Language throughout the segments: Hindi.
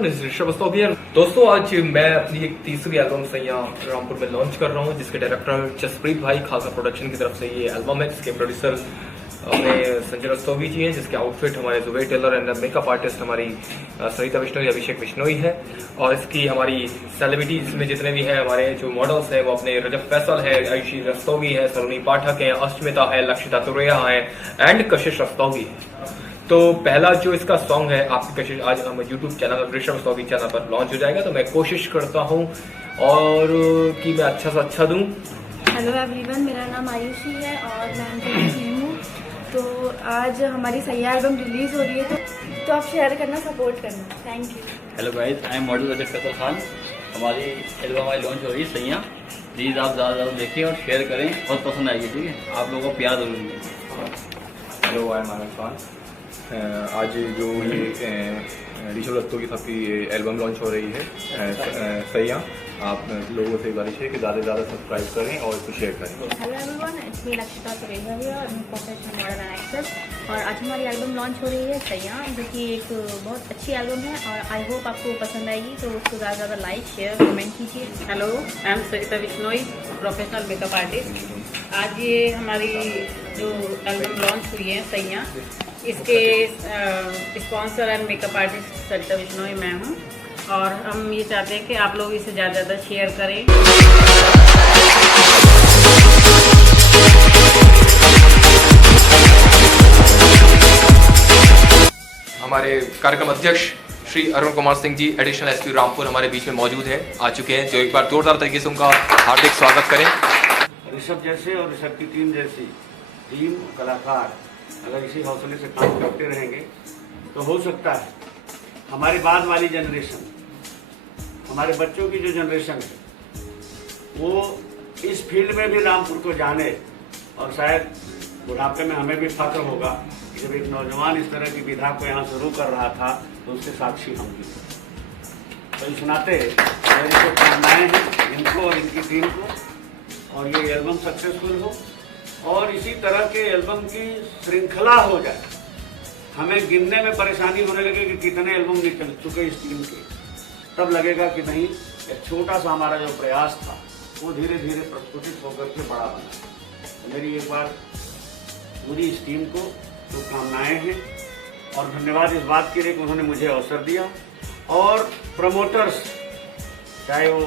एवरीवन, इस ऋषभ रस्तोगी। दोस्तों, आज मैं अपनी एक तीसरी एल्बम सैया रामपुर में लॉन्च कर रहा हूँ, जिसके डायरेक्टर जसप्रीत भाई खालसा प्रोडक्शन की तरफ से ये एल्बम है, जिसके प्रोड्यूसर अपने संजय रस्तोगी जी हैं, जिसके आउटफिट हमारे Zuber tailor and makeup artist हमारी सरिता बिश्नोई, अभिषेक बिश्नोई है। और इसकी हमारी सेलिब्रिटीज में जितने भी हैं हमारे जो मॉडल्स हैं वो अपने रजब फैसल है, आयशी रस्तोगी है, सलोनी पाठक है, अष्टमिता है, लक्षिता तुरैया है एंड कशिश रस्तोगी है। तो पहला जो इसका सॉन्ग है आपकी कशिश आज हम YouTube channel Rishabh Rastogi channel पर लॉन्च हो जाएगा। तो मैं कोशिश करता हूँ और कि मैं अच्छा से अच्छा दूँ। हेलो एवरीवन, मेरा नाम आयुषी है और मैं उनकी टीम हूँ। तो आज हमारी सैया एल्बम रिलीज हो रही है, तो आप शेयर करना, सपोर्ट करना। Thank you. Hello guys, I am model Rajab Faisal Khan. हमारी एल्बम आज लॉन्च हो रही है सैया। प्लीज़ आप ज़्यादा ज़्यादा देखिए और शेयर करें, बहुत पसंद आएगी। ठीक है, आप लोगों को प्यार जरूर मिलेगा। हेलो, आई एम आनंद खान। आज जो ये ऋषभ रस्तोगी साहब की एल्बम लॉन्च हो रही है सैया, आप लोगों से गुजारिश है कि ज़्यादा से ज़्यादा सब्सक्राइब करें और इसको शेयर करें। Hello everyone, it's me Lakshita Turaiya here और मैं प्रोफेशनल मॉडल एंड एक्ट्रेस। और आज हमारी एल्बम लॉन्च हो रही है सैया, जो कि एक बहुत अच्छी एल्बम है और आई होप आपको पसंद आएगी। तो उसको ज़्यादा से ज़्यादा लाइक, शेयर, कमेंट कीजिए। Hello, I am Sarita Bishnoi, professional makeup artist. आज ये हमारी जो एल्बम लॉन्च हुई है सैया, इसके स्पॉन्सर एंड मेकअप आर्टिस्ट सरिता बिश्नोई मैं हूँ। और हम ये चाहते हैं कि आप लोग इसे ज़्यादा से ज़्यादा शेयर करें। हमारे कार्यक्रम अध्यक्ष श्री अरुण कुमार सिंह जी एडिशनल एसपी रामपुर हमारे बीच में मौजूद हैं, आ चुके हैं, जो एक बार जोरदार तरीके से उनका हार्दिक स्वागत करें। ऋषभ जैसे और ऋषभ की टीम जैसी टीम कलाकार अगर इसी हौसले से काम करते रहेंगे तो हो सकता है हमारी बाद वाली जनरेशन, हमारे बच्चों की जो जनरेशन है, वो इस फील्ड में भी रामपुर को जाने। और शायद बुढ़ापे में हमें भी फख्र होगा कि जब एक नौजवान इस तरह की विधा को यहाँ शुरू कर रहा था तो उसके साक्षी हम भी। तो इस नाते मेरी शुभकामनाएं हैं इनको और इनकी टीम को, और ये एल्बम सक्सेसफुल हो और इसी तरह के एल्बम की श्रृंखला हो जाए। हमें गिनने में परेशानी होने लगे कि कितने एल्बम निकल चुके इस टीम के, तब लगेगा कि नहीं, एक छोटा सा हमारा जो प्रयास था वो धीरे धीरे प्रस्फुटित होकर के बड़ा बना। तो मेरी एक बार पूरी इस टीम को शुभकामनाएं हैं और धन्यवाद इस बात के लिए कि उन्होंने मुझे अवसर दिया। और प्रमोटर्स, चाहे वो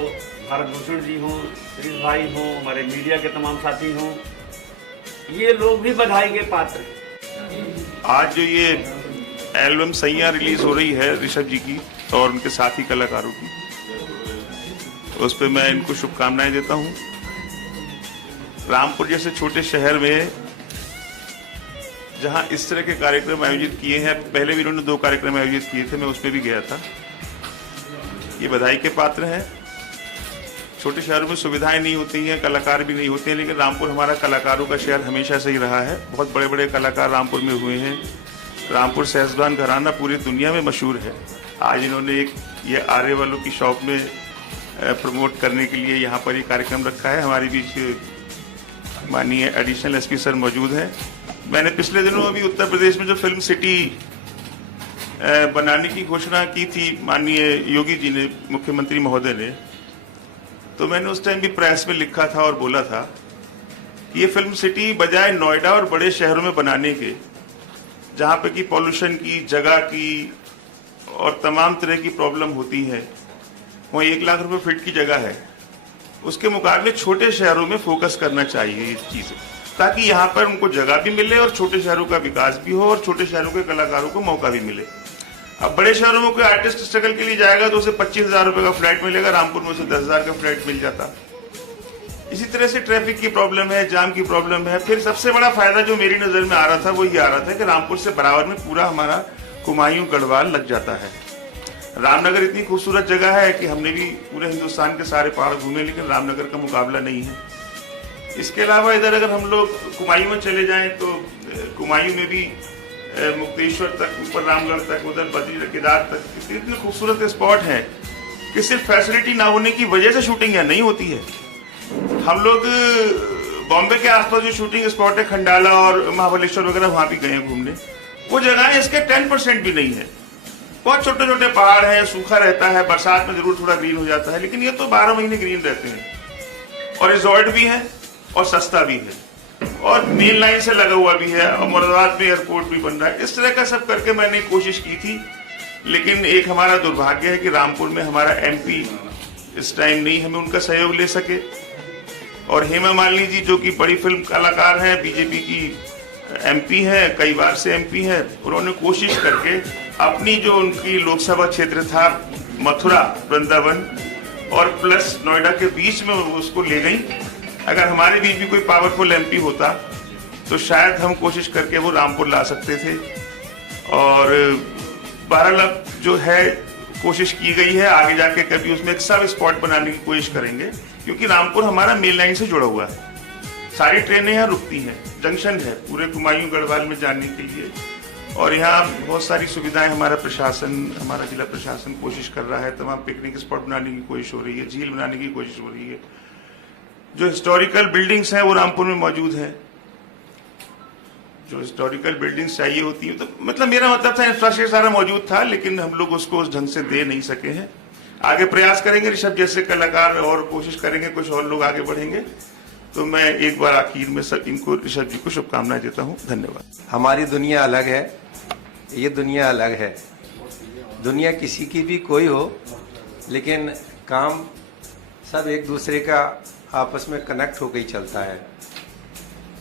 भारत भूषण जी हों, श्री भाई हों, हमारे मीडिया के तमाम साथी हों, ये लोग भी बधाई के पात्र हैं। आज जो ये एल्बम सैया रिलीज हो रही है ऋषभ जी की और उनके साथी कलाकारों की, उस पर मैं इनको शुभकामनाएं देता हूं। रामपुर जैसे छोटे शहर में जहां इस तरह के कार्यक्रम आयोजित किए हैं, पहले भी इन्होंने 2 कार्यक्रम आयोजित किए थे, मैं उसमें भी गया था, ये बधाई के पात्र हैं। छोटे शहरों में सुविधाएं नहीं होती हैं, कलाकार भी नहीं होते हैं, लेकिन रामपुर हमारा कलाकारों का शहर हमेशा से ही रहा है। बहुत बड़े बड़े कलाकार रामपुर में हुए हैं। रामपुर सहसवान घराना पूरी दुनिया में मशहूर है। आज इन्होंने एक ये आर्य वालों की शॉप में प्रमोट करने के लिए यहाँ पर ये कार्यक्रम रखा है। हमारे बीच माननीय एडिशनल एसपी सर मौजूद हैं। मैंने पिछले दिनों अभी उत्तर प्रदेश में जो फिल्म सिटी बनाने की घोषणा की थी माननीय योगी जी ने, मुख्यमंत्री महोदय ने, तो मैंने उस टाइम भी प्रेस में लिखा था और बोला था कि ये फिल्म सिटी बजाय नोएडा और बड़े शहरों में बनाने के, जहाँ पे कि पॉल्यूशन की, जगह की और तमाम तरह की प्रॉब्लम होती है, वहाँ 1 लाख रुपए फीट की जगह है, उसके मुकाबले छोटे शहरों में फोकस करना चाहिए ये चीज़ें, ताकि यहाँ पर उनको जगह भी मिले और छोटे शहरों का विकास भी हो और छोटे शहरों के कलाकारों को मौका भी मिले। अब बड़े शहरों में कोई आर्टिस्ट स्ट्रगल के लिए जाएगा तो उसे 25,000 रुपए का फ्लैट मिलेगा, रामपुर में उसे 10,000 का फ्लैट मिल जाता। इसी तरह से ट्रैफिक की प्रॉब्लम है, जाम की प्रॉब्लम है। फिर सबसे बड़ा फायदा जो मेरी नजर में आ रहा था वो ये आ रहा था कि रामपुर से बराबर में पूरा हमारा कुमायूं गढ़वाल लग जाता है। रामनगर इतनी खूबसूरत जगह है कि हमने भी पूरे हिंदुस्तान के सारे पहाड़ घूमे, लेकिन रामनगर का मुकाबला नहीं है। इसके अलावा इधर अगर हम लोग कुमायूं में चले जाएं तो कुमायूं में भी मुक्तेश्वर तक, ऊपर रामगढ़ तक, उधर बद्री केदार तक इतने खूबसूरत स्पॉट हैं कि सिर्फ फैसिलिटी ना होने की वजह से शूटिंग यहाँ नहीं होती है। हम लोग बॉम्बे के आसपास जो शूटिंग स्पॉट है, खंडाला और महाबलेश्वर वगैरह, वहां भी गए हैं घूमने। वो जगह इसके 10% भी नहीं है। बहुत छोटे छोटे पहाड़ हैं, सूखा रहता है, बरसात में जरूर थोड़ा ग्रीन हो जाता है, लेकिन ये तो 12 महीने ग्रीन रहते हैं और रिजॉर्ट भी है और सस्ता भी है और मेन लाइन से लगा हुआ भी है और मुरादाबाद में एयरपोर्ट भी बन रहा है। इस तरह का सब करके मैंने कोशिश की थी, लेकिन एक हमारा दुर्भाग्य है कि रामपुर में हमारा MP इस टाइम नहीं हमें उनका सहयोग ले सके। और हेमा मालिनी जी जो कि बड़ी फिल्म कलाकार हैं, बीजेपी की MP है, कई बार से MP है, उन्होंने कोशिश करके अपनी जो उनकी लोकसभा क्षेत्र था मथुरा वृंदावन और प्लस नोएडा के बीच में उसको ले गई। अगर हमारे बीच भी कोई पावरफुल MP होता तो शायद हम कोशिश करके वो रामपुर ला सकते थे। और बहरहाल जो है कोशिश की गई है, आगे जाके कभी उसमें एक सब स्पॉट बनाने की कोशिश करेंगे, क्योंकि रामपुर हमारा मेन लाइन से जुड़ा हुआ है, सारी ट्रेनें यहाँ रुकती हैं, जंक्शन है पूरे कुमायूं गढ़वाल में जाने के लिए। और यहाँ बहुत सारी सुविधाएं हमारा प्रशासन, हमारा जिला प्रशासन कोशिश कर रहा है, तमाम पिकनिक स्पॉट बनाने की कोशिश हो रही है, झील बनाने की कोशिश हो रही है। जो हिस्टोरिकल बिल्डिंग्स हैं वो रामपुर में मौजूद है, जो हिस्टोरिकल बिल्डिंग्स चाहिए होती है, तो मतलब मेरा मतलब था इंफ्रास्ट्रक्चर सारा मौजूद था, लेकिन हम लोग उसको उस ढंग से दे नहीं सके हैं। आगे प्रयास करेंगे, ऋषभ जैसे कलाकार और कोशिश करेंगे, कुछ और लोग आगे बढ़ेंगे। तो मैं एक बार आखिर में सब इनको, ऋषभ जी को शुभकामनाएं देता हूं। धन्यवाद। हमारी दुनिया अलग है, ये दुनिया अलग है। दुनिया किसी की भी कोई हो, लेकिन काम सब एक दूसरे का आपस में कनेक्ट होकर ही चलता है।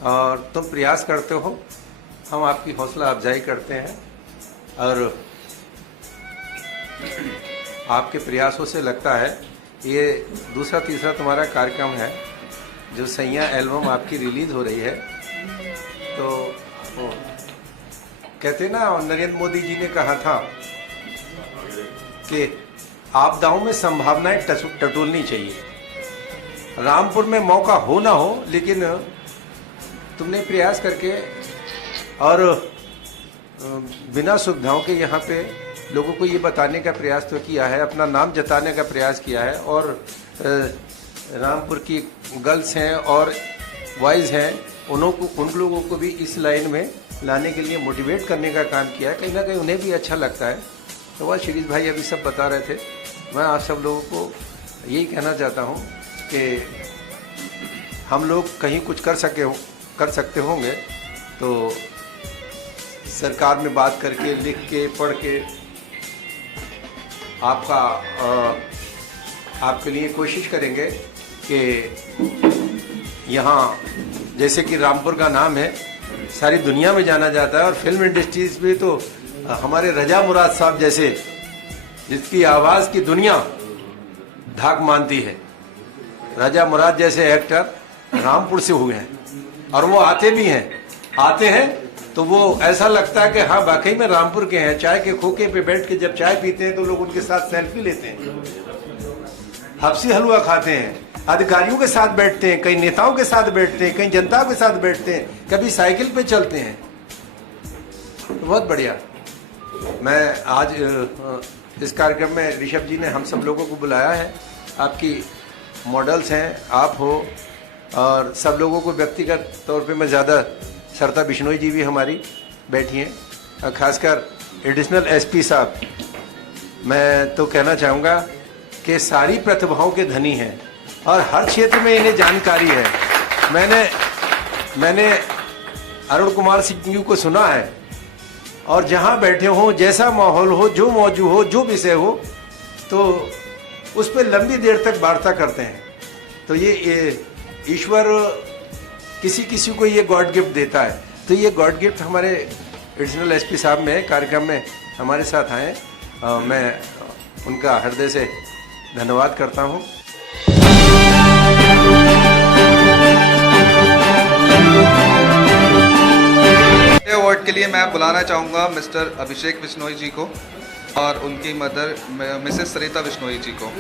और तुम प्रयास करते हो, हम आपकी हौसला अफजाई करते हैं और आपके प्रयासों से लगता है ये दूसरा तीसरा तुम्हारा कार्यक्रम है, जो सैया एल्बम आपकी रिलीज हो रही है। तो कहते ना, नरेंद्र मोदी जी ने कहा था कि आपदाओं में संभावनाएं टटोलनी चाहिए। रामपुर में मौका हो ना हो, लेकिन तुमने प्रयास करके और बिना सुविधाओं के यहाँ पे लोगों को ये बताने का प्रयास तो किया है, अपना नाम जताने का प्रयास किया है। और रामपुर की गर्ल्स हैं और बॉयज़ हैं, उन लोगों को भी इस लाइन में लाने के लिए मोटिवेट करने का काम किया है। कहीं ना कहीं उन्हें भी अच्छा लगता है। तो वह शिरीष भाई अभी सब बता रहे थे, मैं आप सब लोगों को यही कहना चाहता हूँ कि हम लोग कहीं कुछ कर सकते होंगे तो सरकार में बात करके, लिख के, पढ़ के आपके लिए कोशिश करेंगे कि यहाँ जैसे कि रामपुर का नाम है, सारी दुनिया में जाना जाता है। और फिल्म इंडस्ट्रीज में तो हमारे रजा मुराद साहब जैसे, जिसकी आवाज़ की दुनिया धाक मानती है, रजा मुराद जैसे एक्टर रामपुर से हुए हैं और वो आते भी हैं तो वो ऐसा लगता है कि हाँ वाकई में रामपुर के हैं। चाय के खोखे पे बैठ के जब चाय पीते हैं तो लोग उनके साथ सेल्फी लेते हैं, हफ्सी हलवा खाते हैं, अधिकारियों के साथ बैठते हैं, कई नेताओं के साथ बैठते हैं, कई जनता के साथ बैठते हैं, कभी साइकिल पे चलते हैं। तो बहुत बढ़िया। मैं आज इस कार्यक्रम में ऋषभ जी ने हम सब लोगों को बुलाया है, आपकी मॉडल्स हैं, आप हो, और सब लोगों को व्यक्तिगत तौर पे मैं ज़्यादा, सरिता बिश्नोई जी भी हमारी बैठी हैं, और ख़ासकर एडिशनल SP साहब, मैं तो कहना चाहूँगा कि सारी प्रतिभाओं के धनी हैं और हर क्षेत्र में इन्हें जानकारी है। मैंने अरुण कुमार सिंह जी को सुना है, और जहाँ बैठे हों, जैसा माहौल हो, जो मौजू हो, जो विषय हो, तो उस पर लंबी देर तक वार्ता करते हैं। तो ये ईश्वर किसी को ये गॉड गिफ्ट देता है। तो ये गॉड गिफ्ट हमारे एडिशनल SP साहब में कार्यक्रम में हमारे साथ आए, मैं उनका हृदय से धन्यवाद करता हूँ। अवार्ड के लिए मैं बुलाना चाहूँगा मिस्टर अभिषेक बिश्नोई जी को और उनकी मदर मिसेस सरिता बिश्नोई जी को।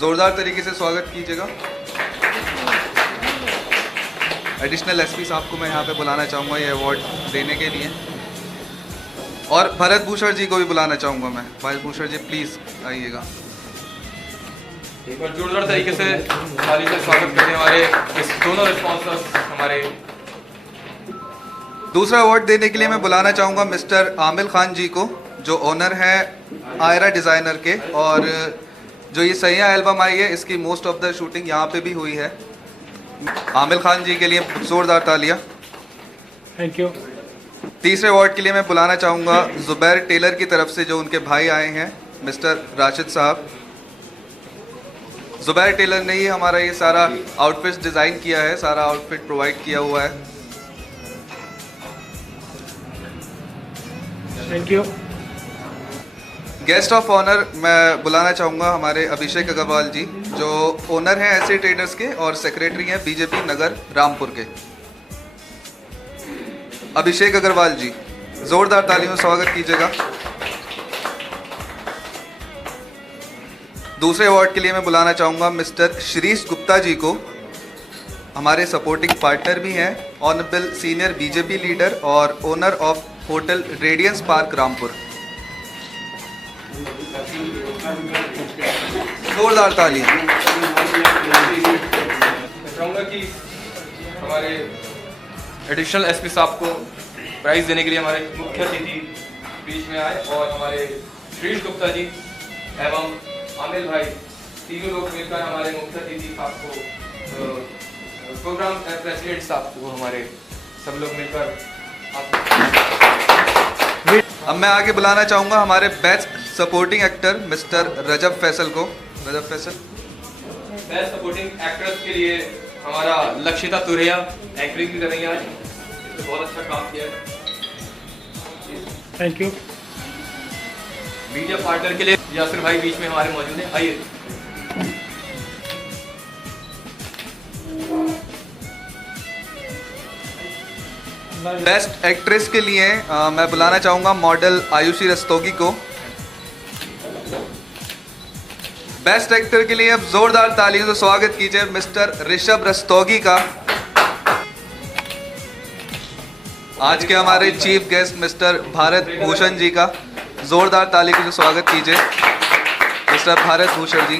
ज़ोरदार तरीके से स्वागत कीजिएगा। एडिशनल SP साहब को मैं यहाँ पे बुलाना चाहूँगा ये अवार्ड देने के लिए, और भरत भूषण जी को भी बुलाना चाहूँगा मैं। भरत भूषण जी प्लीज़ आइएगा। एक बार जोरदार तरीके से ताली से स्वागत करने वाले इस दोनों स्पॉन्सर्स हमारे। दूसरा अवार्ड देने के लिए मैं बुलाना चाहूँगा मिस्टर आमिर खान जी को जो ओनर हैं आयरा डिज़ाइनर के, और जो ये सैयां एल्बम आई है इसकी मोस्ट ऑफ द शूटिंग यहाँ पे भी हुई है। आमिर खान जी के लिए जोरदार तालियां। Thank you. तीसरे अवार्ड के लिए मैं बुलाना चाहूँगा जुबैर टेलर की तरफ से, जो उनके भाई आए हैं मिस्टर राशिद साहब। जुबैर टेलर ने ही हमारा ये सारा आउटफिट डिज़ाइन किया है, सारा आउटफिट प्रोवाइड किया हुआ है। Thank you. Guest of honour मैं बुलाना चाहूँगा हमारे अभिषेक अग्रवाल जी, जो ओनर हैं ऐसे ट्रेडर्स के और सेक्रेटरी हैं बीजेपी नगर रामपुर के। अभिषेक अग्रवाल जी, जोरदार तालियों से स्वागत कीजिएगा। दूसरे अवार्ड के लिए मैं बुलाना चाहूँगा मिस्टर श्रीश गुप्ता जी को, हमारे सपोर्टिंग पार्टनर भी हैं, ऑनरेबल सीनियर बीजेपी लीडर और owner of hotel Radiance Park Rampur. जोरदार ताली। मैं चाहूँगा कि हमारे एडिशनल एसपी साहब को प्राइज़ देने के लिए हमारे मुख्य अतिथि बीच में आए और हमारे श्रीश गुप्ता जी एवं आमिर भाई तीनों लोग मिलकर हमारे मुख्य अतिथि साहब को, प्रोग्राम प्रेसिडेंट साहब को, हमारे सब लोग मिलकर अब मैं आगे बुलाना चाहूँगा हमारे बेस्ट सपोर्टिंग एक्टर मिस्टर रजब फैसल को। रजब फैसल। बेस्ट सपोर्टिंग एक्ट्रेस के लिए हमारा लक्षिता तुरैया एंकरिंग भी कर रही है आज, इसने बहुत अच्छा काम किया है। Thank you. मीडिया पार्टनर के लिए यासिर भाई बीच में हमारे मौजूद हैं, आइए। बेस्ट एक्ट्रेस के लिए मैं बुलाना चाहूँगा मॉडल आयुषी रस्तोगी को। बेस्ट एक्टर के लिए अब जोरदार तालियों से स्वागत कीजिए मिस्टर ऋषभ रस्तोगी का। आज के हमारे chief guest mister Bharat Bhushan ji का जोरदार तालियों से स्वागत कीजिए मिस्टर भारत भूषण जी।